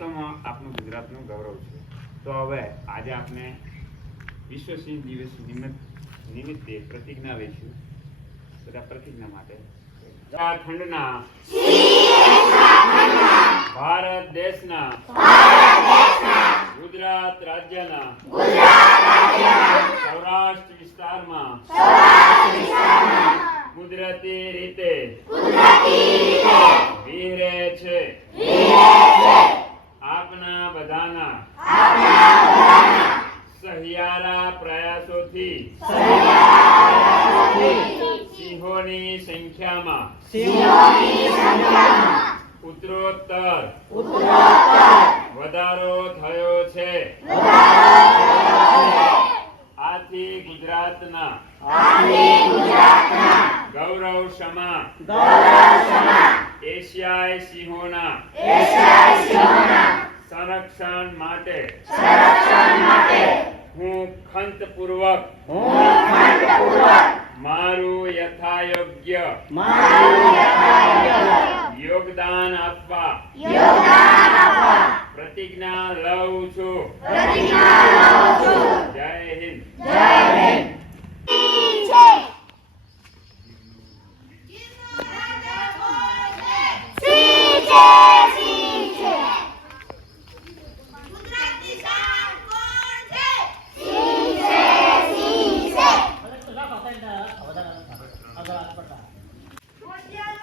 વિશ્વમાં આપણું ગુજરાતનું ગૌરવ છે. તો હવે આજે આપણે વિશ્વ સિંહ દિવસ નિમિત્તે પ્રતિજ્ઞા લઈશું. બધા પ્રતિજ્ઞા માટે ઉત્તરાખંડના ભારત દેશના ગુજરાત રાજ્યના સૌરાષ્ટ્ર વિસ્તારમાં કુદરતી રીતે વિહરે છે. આપના બધાના સહિયારા પ્રયાસોથી સિંહોની સંખ્યામાં ઉત્તરોત્તર વધારો થયો છે. આથી ગુજરાતના ગૌરવ સમા એશિયાઈ સિંહોના સંરક્ષણ માટે હું ખંતપૂર્વક મારું યથાયોગ્ય યોગદાન આપવા પ્રતિજ્ઞા લઉં છું. જય હિન્દ. Agak-agak